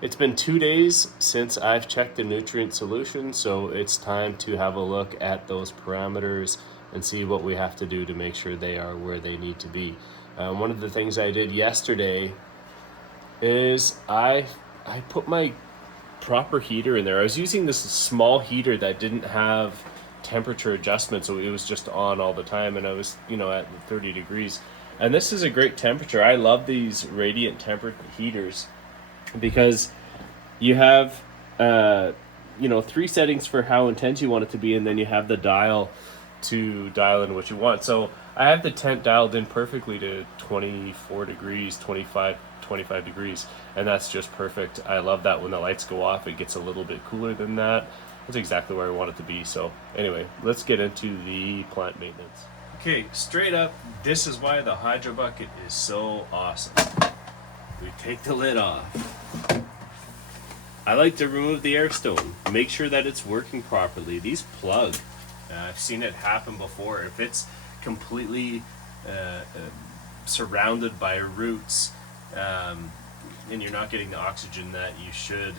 It's been 2 days since I've checked the nutrient solution, so it's time to have a look at those parameters and see what we have to do to make sure they are where they need to be. One of the things I did yesterday is I put my proper heater in there. I was using this small heater that didn't have temperature adjustment, so it was just on all the time, and I was, at 30 degrees. And this is a great temperature. I love these radiant temperature heaters because you have three settings for how intense you want it to be, and then you have the dial to dial in what you want. So I have the temp dialed in perfectly to 24 degrees, 25 degrees, and that's just perfect. I love that when the lights go off, it gets a little bit cooler than that. That's exactly where I want it to be. So anyway, let's get into the plant maintenance. Okay, straight up, this is why the hydro bucket is so awesome. We take the lid off. I like to remove the air stone, make sure that it's working properly. These plug. I've seen it happen before. If it's completely surrounded by roots and you're not getting the oxygen that you should,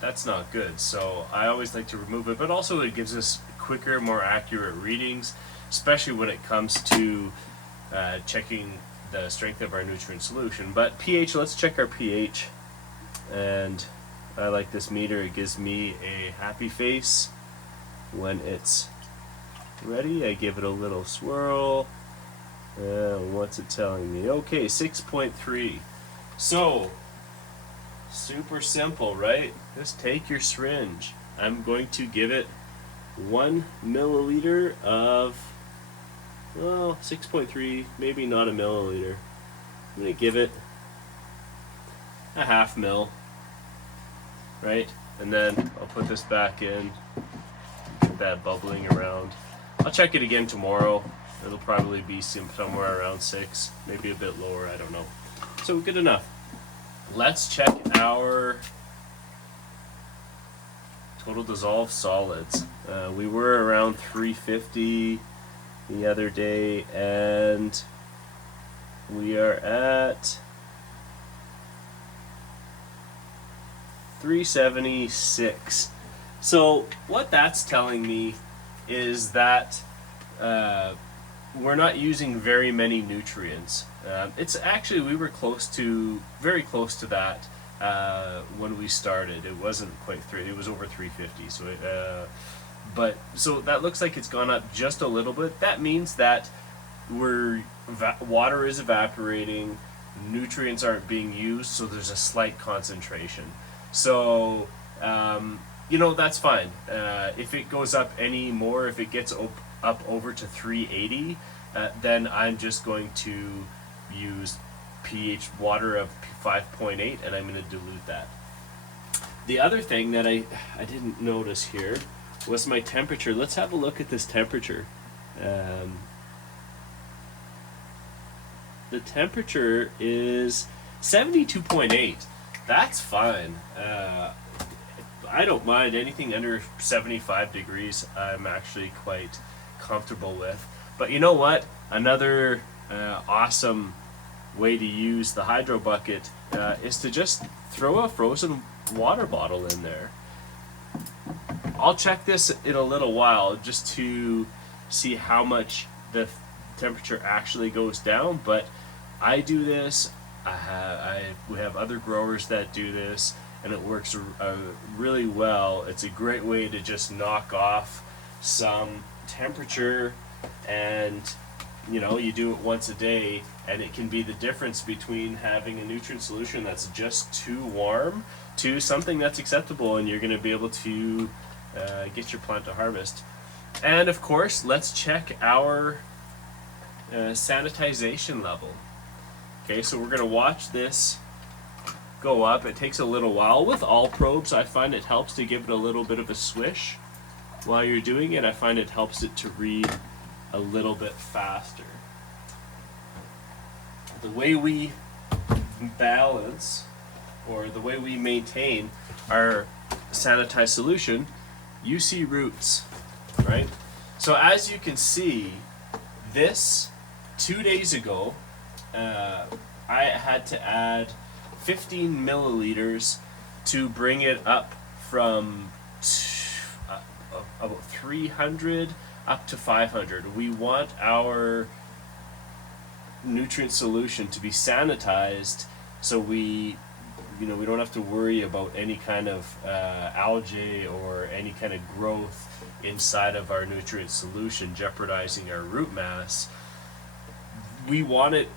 that's not good. So I always like to remove it, but also it gives us quicker, more accurate readings, especially when it comes to checking the strength of our nutrient solution. But pH, let's check our pH. And I like this meter. It gives me a happy face when it's ready. I give it a little swirl. What's it telling me? Okay, 6.3. So, super simple, right? Just take your syringe. I'm going to give it 1 milliliter of, 6.3, maybe not a milliliter. I'm going to give it a half mil, right? And then I'll put this back in, get that bubbling around. I'll check it again tomorrow. It'll probably be somewhere around 6, maybe a bit lower, I don't know. So good enough. Let's check our total dissolved solids. We were around 350 the other day, and we are at 376. So what that's telling me is that we're not using very many nutrients. It's actually, we were very close to that when we started. It wasn't quite 3, it was over 350. So that looks like it's gone up just a little bit. That means that water is evaporating, nutrients aren't being used, so there's a slight concentration. So, that's fine. If it goes up any more, if it gets up over to 380, then I'm just going to use pH water of 5.8, and I'm going to dilute that. The other thing that I didn't notice here was my temperature. Let's have a look at this temperature. The temperature is 72.8. That's fine. I don't mind anything under 75 degrees. I'm actually quite comfortable with. But you know what? Another awesome way to use the hydro bucket is to just throw a frozen water bottle in there. I'll check this in a little while just to see how much the temperature actually goes down, but I do this. We have other growers that do this, and it works really well. It's a great way to just knock off some temperature, and you do it once a day, and it can be the difference between having a nutrient solution that's just too warm to something that's acceptable, and you're going to be able to get your plant to harvest. And of course, let's check our sanitization level. Okay, so we're going to watch this go up. It takes a little while. With all probes, I find it helps to give it a little bit of a swish while you're doing it. I find it helps it to read a little bit faster. The way we balance, or the way we maintain our sanitized solution, you see roots, right? So as you can see, this 2 days ago, I had to add 15 milliliters to bring it up from about 300 up to 500. We want our nutrient solution to be sanitized, so we don't have to worry about any kind of algae or any kind of growth inside of our nutrient solution jeopardizing our root mass. We want it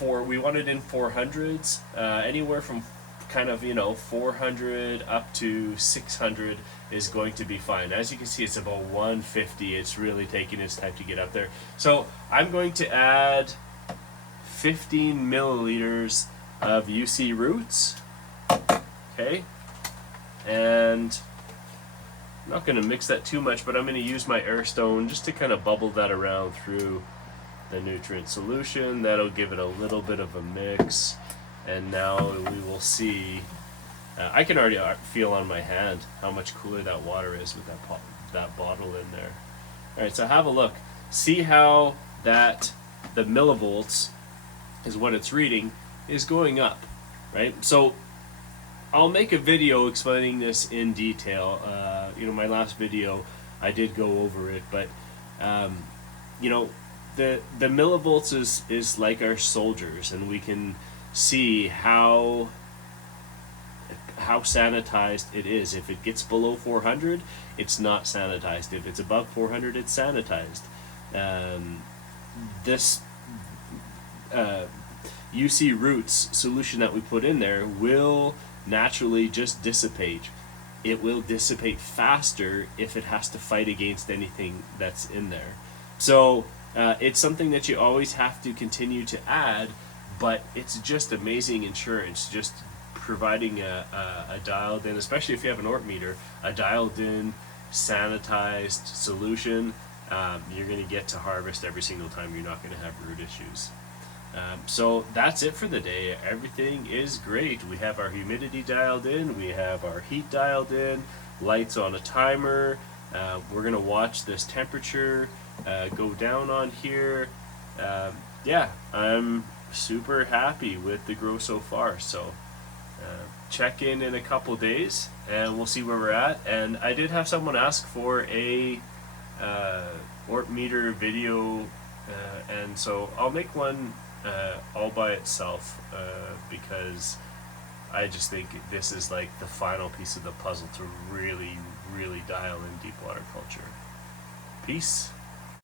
we want it in 400s, anywhere from kind of 400 up to 600 is going to be fine. As you can see, it's about 150. It's really taking its time to get up there. So I'm going to add 15 milliliters of UC roots. Okay, and I'm not going to mix that too much, but I'm going to use my air stone just to kind of bubble that around through the nutrient solution. That'll give it a little bit of a mix, and now we will see. I can already feel on my hand how much cooler that water is with that bottle in there. All right, so have a look. See how the millivolts is what it's reading is going up, right? So I'll make a video explaining this in detail. My last video I did go over it, but the millivolts is like our soldiers, and we can see how sanitized it is. If it gets below 400, it's not sanitized. If it's above 400, it's sanitized. This UC roots solution that we put in there will naturally just dissipate. It will dissipate faster if it has to fight against anything that's in there. So it's something that you always have to continue to add, but it's just amazing insurance, just providing a dialed in, especially if you have an ORT meter, a dialed in sanitized solution. You're going to get to harvest every single time. You're not going to have root issues. So that's it for the day. Everything is great. We have our humidity dialed in, we have our heat dialed in, lights on a timer. We're going to watch this temperature go down on here. Yeah, I'm super happy with the grow so far. So check in a couple days and we'll see where we're at. And I did have someone ask for a ORT meter video, and so I'll make one all by itself, because I just think this is like the final piece of the puzzle to really, really dial in deep water culture. Peace.